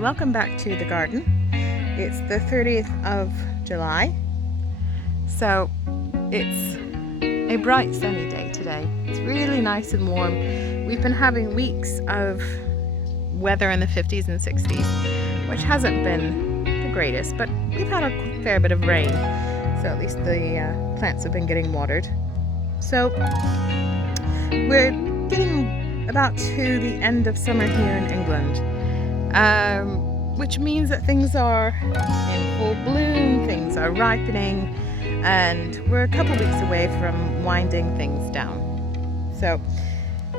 and welcome back to the garden. It's the 30th of July, so it's a bright sunny day today. It's really nice and warm. We've been having weeks of weather in the 50s and 60s, which hasn't been the greatest, but we've had a fair bit of rain, so at least the plants have been getting watered. So we're getting about to the end of summer here in England, which means that things are in full bloom, things are ripening, and we're a couple weeks away from winding things down. So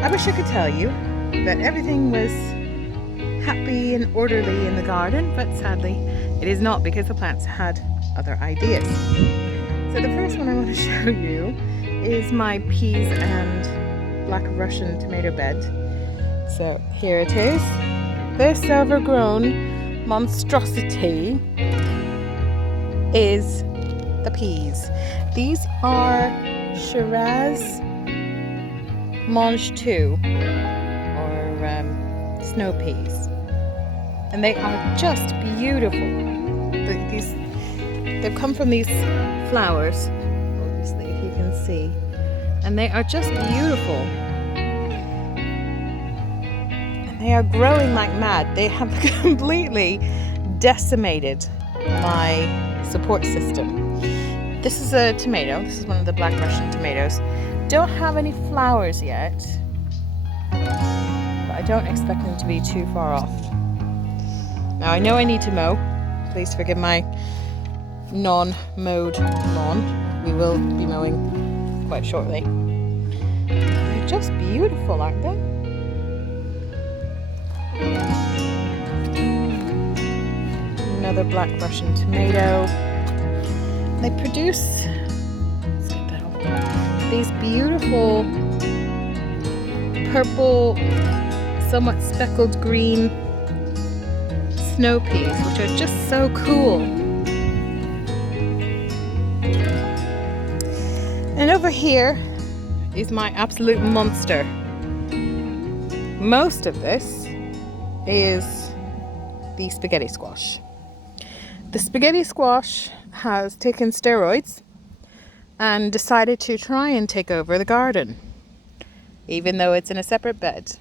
I wish I could tell you that everything was happy and orderly in the garden, but sadly it is not, because the plants had other ideas. So the first one I want to show you is my peas and black Russian tomato bed. So here it is. This overgrown monstrosity is the peas. These are Shiraz Mange 2 or snow peas, and they are just beautiful. They've come from these flowers, obviously, if you can see, and they are just beautiful. And they are growing like mad. They have completely decimated my support system. This is a tomato. This is one of the black Russian tomatoes. Don't have any flowers yet, but I don't expect them to be too far off. Now I know I need to mow. Please forgive my non-mowed lawn. We will be mowing quite shortly. They're just beautiful, aren't they? Another black Russian tomato. They produce, let's get that off, these beautiful purple, somewhat speckled green snow peas, which are just so cool. And over here is my absolute monster. Most of this is the spaghetti squash. The spaghetti squash has taken steroids and decided to try and take over the garden, even though it's in a separate bed.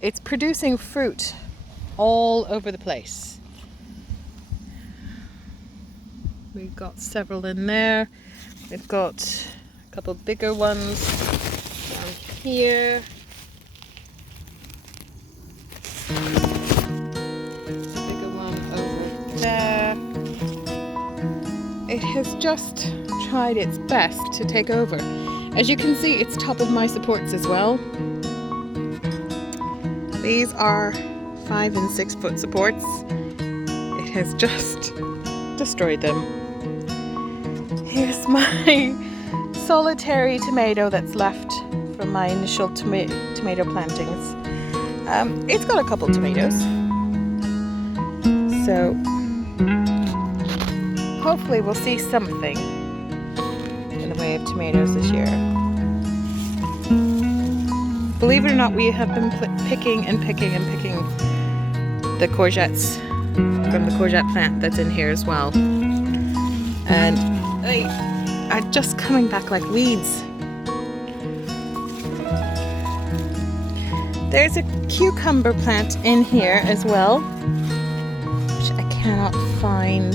It's producing fruit all over the place. We've got several in there. We've got a couple bigger ones down here. Bigger one over there. It has just tried its best to take over. As you can see, it's toppled my supports as well. These are 5 and 6 foot supports. It has just destroyed them. Here's my solitary tomato that's left from my initial tomato plantings. It's got a couple tomatoes, so hopefully we'll see something in the way of tomatoes this year. Believe it or not, we have been picking the courgettes from the courgette plant that's in here as well, and they are just coming back like weeds. There's a cucumber plant in here as well, which I cannot find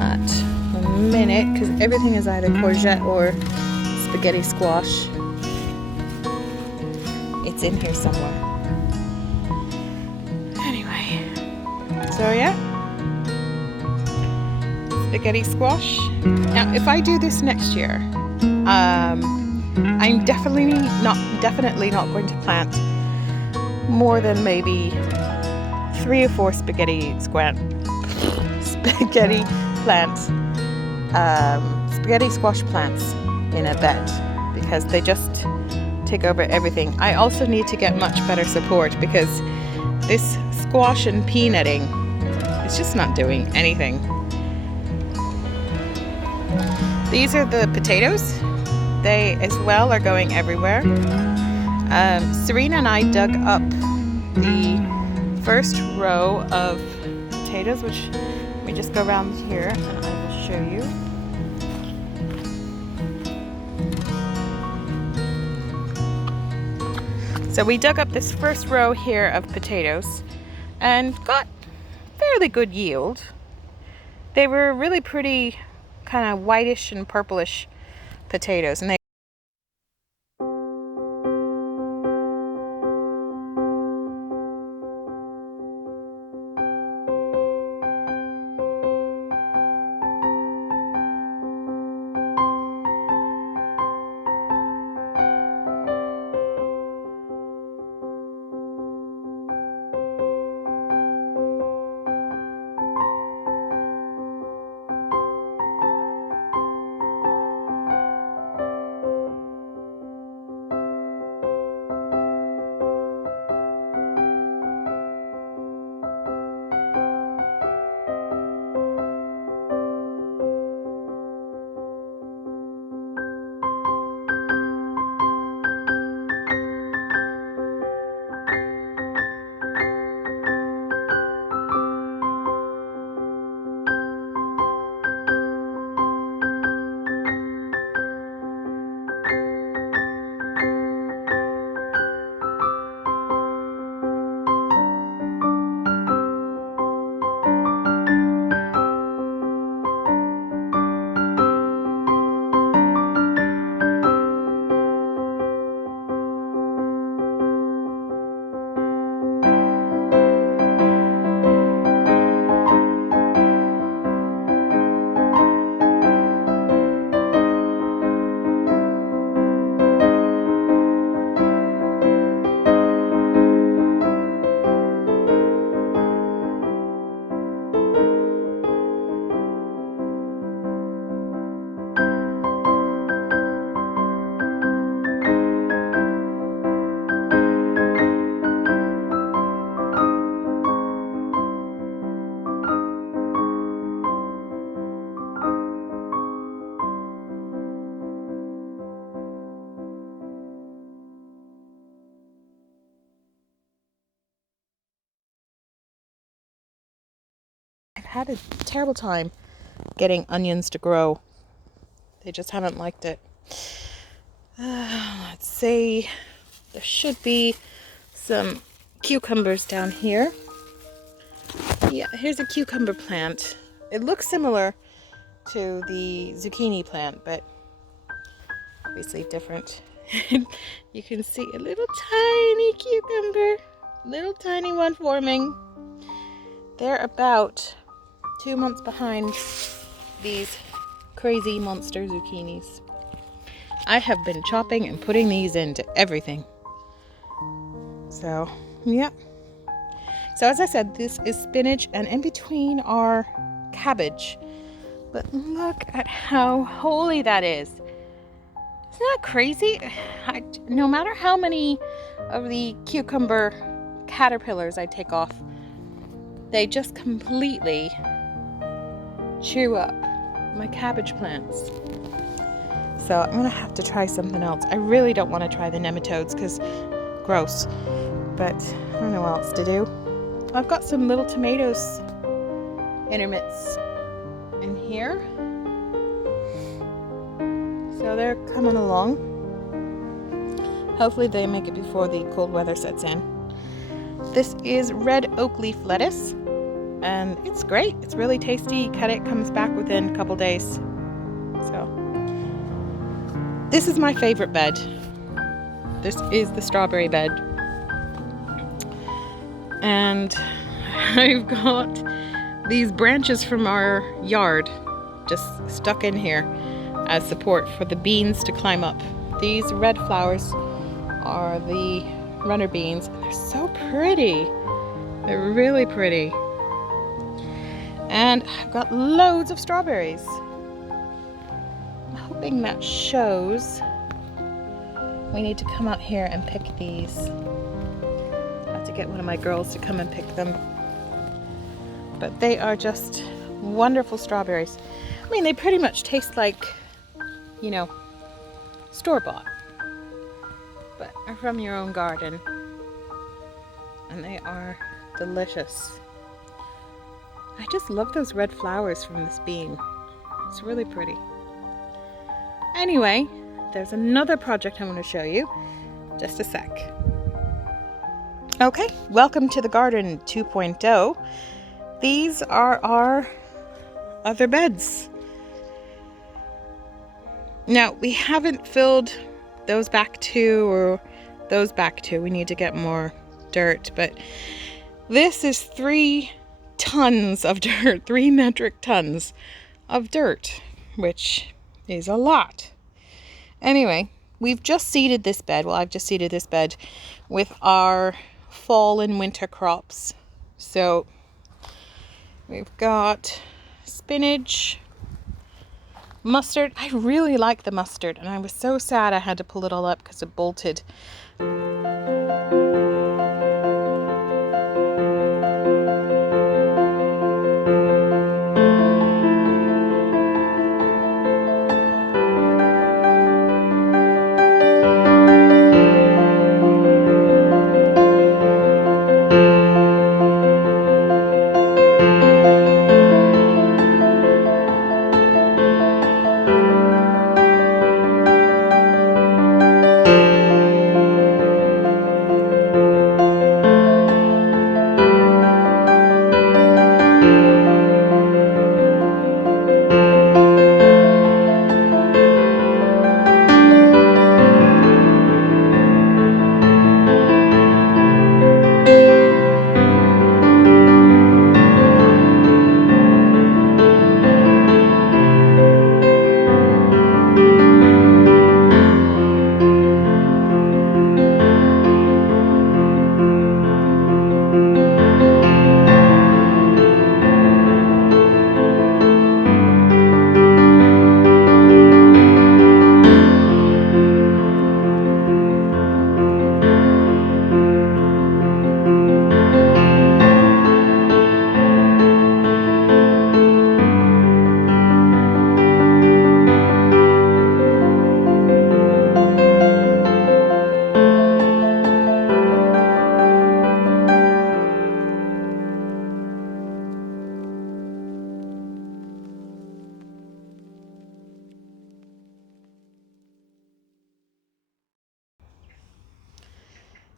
at the minute because everything is either courgette or spaghetti squash. It's in here somewhere. Anyway, so yeah, spaghetti squash. Now, if I do this next year, I'm definitely not going to plant more than maybe 3 or 4 spaghetti squash plants in a bed, because they just take over everything. I also need to get much better support, because this squash and pea netting is just not doing anything. These are the potatoes. They as well are going everywhere. Serena and I dug up the first row of potatoes, which let me just go around here and I will show you. So we dug up this first row here of potatoes and got fairly good yield. They were really pretty kind of whitish and purplish potatoes, and they had a terrible time getting onions to grow. They just haven't liked it. Let's see. There should be some cucumbers down here. Yeah, here's a cucumber plant. It looks similar to the zucchini plant, but obviously different. You can see a little tiny cucumber, little tiny one forming. They're about 2 months behind these crazy monster zucchinis. I have been chopping and putting these into everything. So, yeah. So as I said, this is spinach, and in between are cabbage. But look at how holy that is. Isn't that crazy? No matter how many of the cucumber caterpillars I take off, they just completely chew up my cabbage plants. So I'm gonna have to try something else. I really don't want to try the nematodes because gross, but I don't know what else to do. I've got some little tomatoes intermits in here, so they're coming along. Hopefully they make it before the cold weather sets in. This is red oak leaf lettuce, and it's great. It's really tasty. You cut it, comes back within a couple days. So this is my favorite bed. This is the strawberry bed. And I've got these branches from our yard just stuck in here as support for the beans to climb up. These red flowers are the runner beans. They're so pretty. They're really pretty. And I've got loads of strawberries. I'm hoping that shows. We need to come out here and pick these. I have to get one of my girls to come and pick them. But they are just wonderful strawberries. I mean, they pretty much taste like, you know, store-bought, but are from your own garden. And they are delicious. I just love those red flowers from this bean. It's really pretty. Anyway, there's another project I'm going to show you. Just a sec. Okay, welcome to the garden 2.0. These are our other beds. Now, we haven't filled those back two or those back two. We need to get more dirt, but this is 3 tons of dirt, 3 metric tons of dirt, which is a lot. Anyway, we've just seeded this bed. Well, I've just seeded this bed with our fall and winter crops. So we've got spinach, mustard. I really like the mustard, and I was so sad I had to pull it all up because it bolted.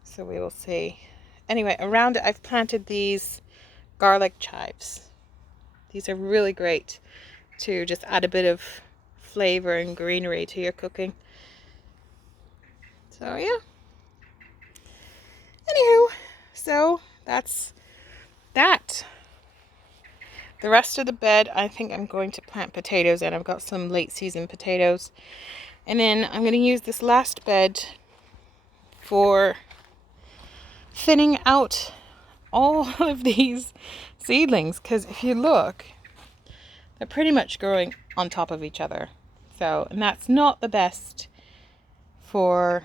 So we will see. Anyway, around it I've planted these garlic chives. These are really great to just add a bit of flavor and greenery to your cooking. So yeah. Anywho, so that's that. The rest of the bed, I think I'm going to plant potatoes in. I've got some late season potatoes. And then I'm going to use this last bed for thinning out all of these seedlings, because if you look, they're pretty much growing on top of each other. So, and that's not the best for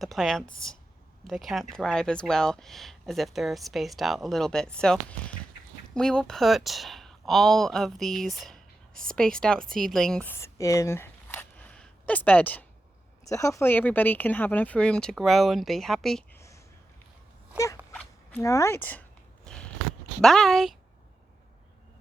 the plants. They can't thrive as well as if they're spaced out a little bit. So we will put all of these spaced out seedlings in this bed. So hopefully everybody can have enough room to grow and be happy. Yeah. All right. Bye.